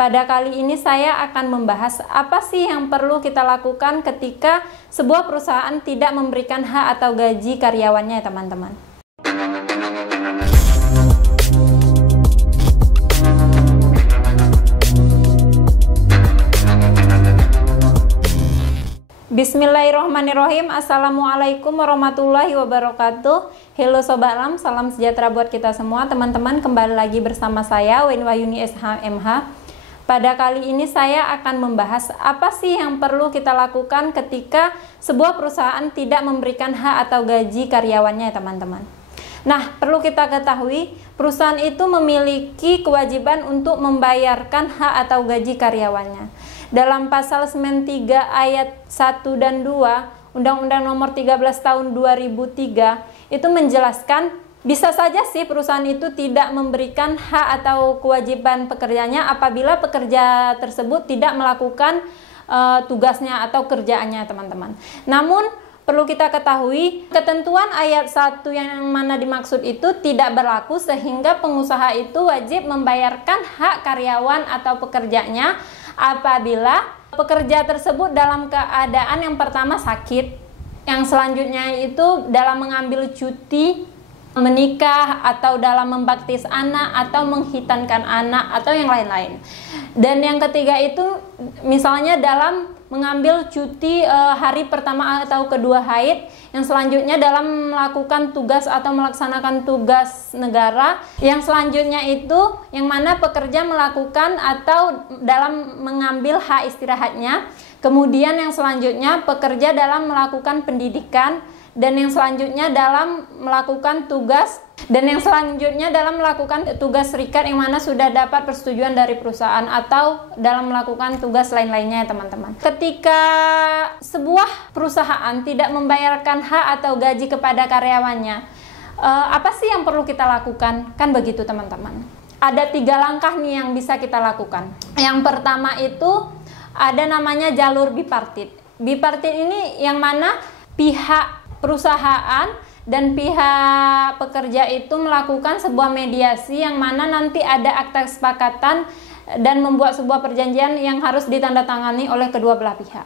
Pada kali ini saya akan membahas apa sih yang perlu kita lakukan ketika sebuah perusahaan tidak memberikan hak atau gaji karyawannya ya teman-teman. Bismillahirrahmanirrahim. Assalamualaikum warahmatullahi wabarakatuh. Halo Sobat Alam, salam sejahtera buat kita semua. Teman-teman, kembali lagi bersama saya Weni Wahyuni SHMH. Pada kali ini saya akan membahas apa sih yang perlu kita lakukan ketika sebuah perusahaan tidak memberikan hak atau gaji karyawannya ya teman-teman. Nah, perlu kita ketahui, perusahaan itu memiliki kewajiban untuk membayarkan hak atau gaji karyawannya. Dalam pasal 93 ayat 1 dan 2 Undang-Undang Nomor 13 Tahun 2003 itu menjelaskan bisa saja sih perusahaan itu tidak memberikan hak atau kewajiban pekerjanya apabila pekerja tersebut tidak melakukan tugasnya atau kerjaannya teman-teman. Namun perlu kita ketahui, ketentuan ayat 1 yang mana dimaksud itu tidak berlaku sehingga pengusaha itu wajib membayarkan hak karyawan atau pekerjanya apabila pekerja tersebut dalam keadaan yang pertama sakit, yang selanjutnya itu dalam mengambil cuti, menikah, atau dalam membaptis anak, atau menghitankan anak, atau yang lain-lain. Dan yang ketiga itu misalnya dalam mengambil cuti hari pertama atau kedua haid, yang selanjutnya dalam melakukan tugas atau melaksanakan tugas negara, yang selanjutnya itu yang mana pekerja melakukan atau dalam mengambil hak istirahatnya, kemudian yang selanjutnya pekerja dalam melakukan pendidikan, dan yang selanjutnya dalam melakukan tugas, dan yang selanjutnya dalam melakukan tugas serikat yang mana sudah dapat persetujuan dari perusahaan atau dalam melakukan tugas lain-lainnya ya teman-teman. Ketika sebuah perusahaan tidak membayarkan hak atau gaji kepada karyawannya, apa sih yang perlu kita lakukan? Kan begitu teman-teman. Ada 3 langkah nih yang bisa kita lakukan. Yang pertama itu ada namanya jalur bipartit. Bipartit ini yang mana pihak perusahaan dan pihak pekerja itu melakukan sebuah mediasi yang mana nanti ada akta kesepakatan dan membuat sebuah perjanjian yang harus ditandatangani oleh kedua belah pihak.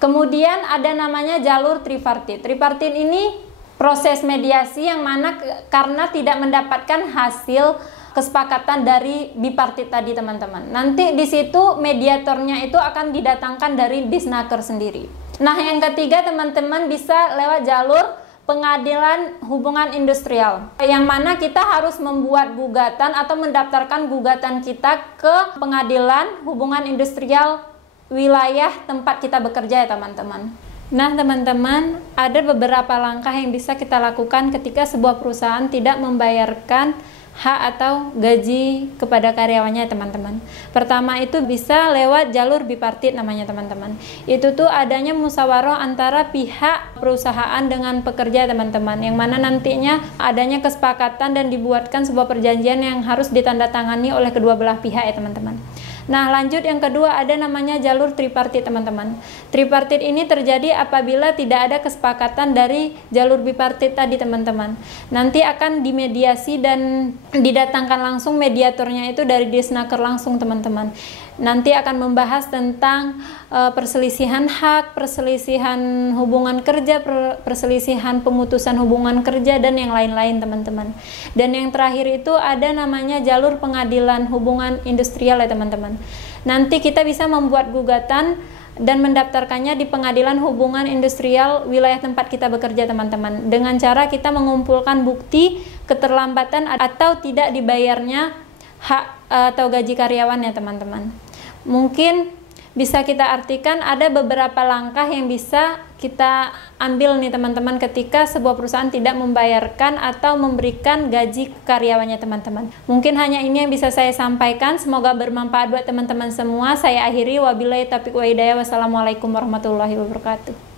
Kemudian ada namanya jalur tripartit. Tripartit ini proses mediasi yang mana karena tidak mendapatkan hasil kesepakatan dari bipartit tadi teman-teman. Nanti di situ mediatornya itu akan didatangkan dari Disnaker sendiri. Nah, yang ketiga teman-teman bisa lewat jalur pengadilan hubungan industrial, yang mana kita harus membuat gugatan atau mendaftarkan gugatan kita ke pengadilan hubungan industrial wilayah tempat kita bekerja ya teman-teman. Nah teman-teman, ada beberapa langkah yang bisa kita lakukan ketika sebuah perusahaan tidak membayarkan hak atau gaji kepada karyawannya teman-teman. Pertama itu bisa lewat jalur bipartit namanya teman-teman. Itu tuh adanya musyawarah antara pihak perusahaan dengan pekerja teman-teman, yang mana nantinya adanya kesepakatan dan dibuatkan sebuah perjanjian yang harus ditandatangani oleh kedua belah pihak ya teman-teman. Nah lanjut yang kedua ada namanya jalur tripartit teman-teman. Tripartit ini terjadi apabila tidak ada kesepakatan dari jalur bipartit tadi teman-teman. Nanti akan dimediasi dan didatangkan langsung mediatornya itu dari Disnaker langsung teman-teman. Nanti akan membahas tentang perselisihan hak, perselisihan hubungan kerja, perselisihan pemutusan hubungan kerja, dan yang lain-lain teman-teman. Dan yang terakhir itu ada namanya jalur pengadilan hubungan industrial ya teman-teman. Nanti kita bisa membuat gugatan dan mendaftarkannya di pengadilan hubungan industrial wilayah tempat kita bekerja teman-teman. Dengan cara kita mengumpulkan bukti keterlambatan atau tidak dibayarnya hak atau gaji karyawan ya teman-teman. Mungkin bisa kita artikan ada beberapa langkah yang bisa kita ambil nih teman-teman ketika sebuah perusahaan tidak membayarkan atau memberikan gaji karyawannya teman-teman. Mungkin hanya ini yang bisa saya sampaikan, semoga bermanfaat buat teman-teman semua. Saya akhiri, wabillahi taufiq wa hidayah. Wassalamualaikum warahmatullahi wabarakatuh.